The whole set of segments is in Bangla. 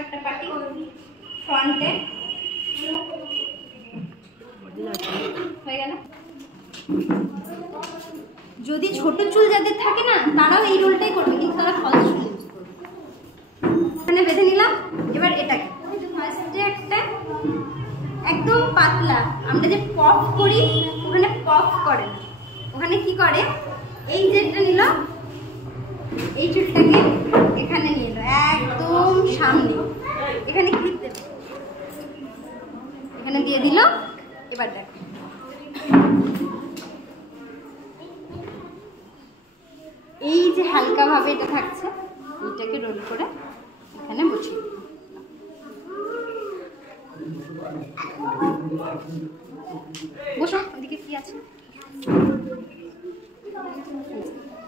একটা পাটি ফ্রন্টে হয়ে গেল। যদি ছোট চুল যাদের থাকে না তারাও এই রোলটাই করবে, কিন্তু তারা ফলস চুল ইউজ করবে। এখানে বেঁধে নিলাম। এবার এটাকে ফার্স্টে একটা একদম পাতলা, আমরা যে পফ করি ওখানে পফ করে না, ওখানে কি করে এই যেটা নিল এই চুলটাকে এখানে নিয়ে এলো একদম সামনে, এখানে ক্লিপ দেবে, এখানে দিয়ে দিল। এবার দেখ এই যে হালকা ভাবে এটা থাকছে, এইটাকে রোল করে এখানে বসিয়ে দিল। বসো, ওদিকে কি আছে।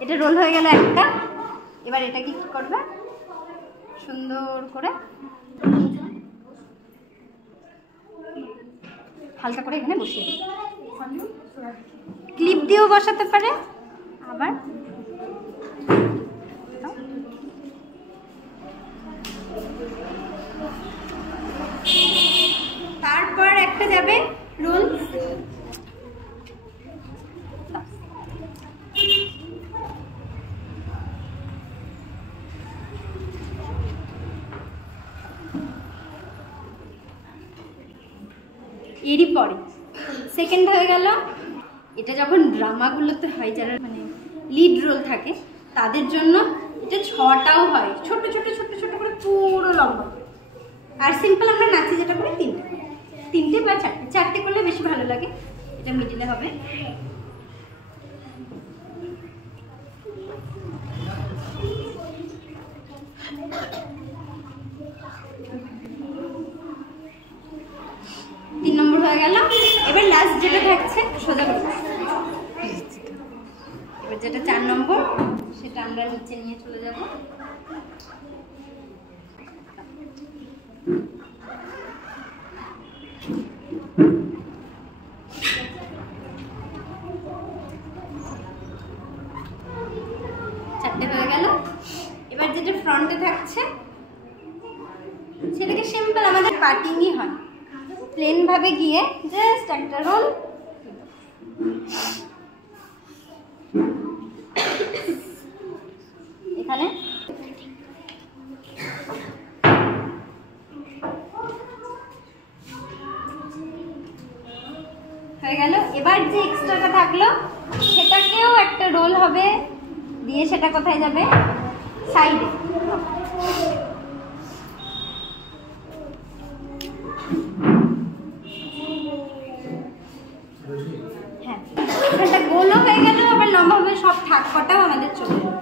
এটা রোল হয়ে গেল একটা। এবার এটাকে কি করবে, সুন্দর করে হালকা করে এখানে বসিয়ে দেবে। ক্লিপ দিয়েও বসাতে পারে, আবার তারপর একটা যাবে রোল। এরই পরে সেকেন্ড হয়ে গেল। এটা যখন ড্রামাগুলোতে হয়, যারা মানে লিড রোল থাকে তাদের জন্য এটা 6টাও হয়, ছোট ছোট ছোট ছোট করে পুরো লম্বা। আর সিম্পল আমরা নাচি যেটা করে 3টে বা 4টে করলে বেশি ভালো লাগে। এটা মিডিলে হবে। তিন নম্বর হয়ে গেল। এবার লাস্ট যেটা থাকছে সোজা করে, এবার যেটা 4 নম্বর সেটা আমরা নিচে নিয়ে চলে যাব। চারটে হয়ে গেল। এবার যেটা ফ্রন্টে থাকছে সেটাকে সিম্পল আমাদের কাটিংই হয়, প্লেন ভাবে গিয়ে জাস্ট একটা রোল। এখানে হয়ে গেল। এবার যে এক্সট্রাটা থাকলো সেটাকেও একটা রোল হবে, দিয়ে সেটা কোথায় যাবে, সাইডে। হ্যাঁ, এখানটা গোলও হয়ে গেল, আবার লম্বা হবে, সব থাক কটাও আমাদের চলে গেল।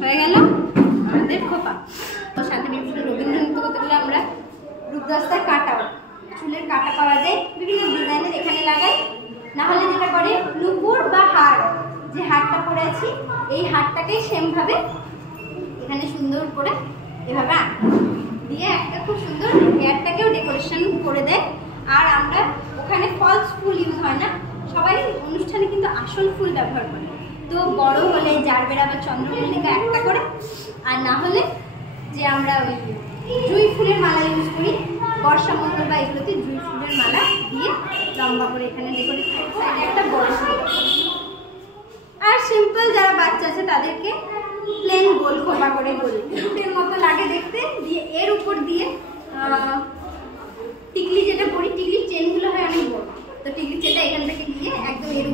হয়ে গেল আমাদের খোপা। শান্তিনিকেতন রবীন্দ্রনাথ করতে গেলে আমরা রূপদস্তার কাটাও, চুলের কাটা পাওয়া যায় বিভিন্ন ডিজাইনের, এখানে লাগাই। না হলে যেটা করে নুপুর বা হার, যে হারটা পরে আছি এই হারটাকেই সেমভাবে এখানে সুন্দর করে এভাবে দিয়ে একটা খুব সুন্দর হেয়ারটাকেও ডেকোরেশন করে দেয়। আর আমরা ওখানে ফলস ফুল ইউজ হয় না, সবাই অনুষ্ঠানে কিন্তু আসল ফুল ব্যবহার করে। তো বড় হলে জারবেরা বা চন্দ্রমল্লিকা একটা করে, আর না হলে যে আমরা ওই জুঁই ফুলের মালা ইউজ করি, বর্ষা মঙ্গল বা এগুলোতে জুঁই ফুলের মালা দিয়ে লম্বা করে এখানে ডেকোরেট করে সাইডে একটা বড় ফুল। আর সিম্পল যারা বাচ্চা আছে তাদেরকে প্লেন গোল খোপা করে গোল ফুটের মতো লাগে দেখতে, দিয়ে এর উপর দিয়ে টিকলি যেটা পরি, টিকলির চেনগুলো হয় অনেক বড়, তো টিকলির চেনটা এখান থেকে দিয়ে একদম এর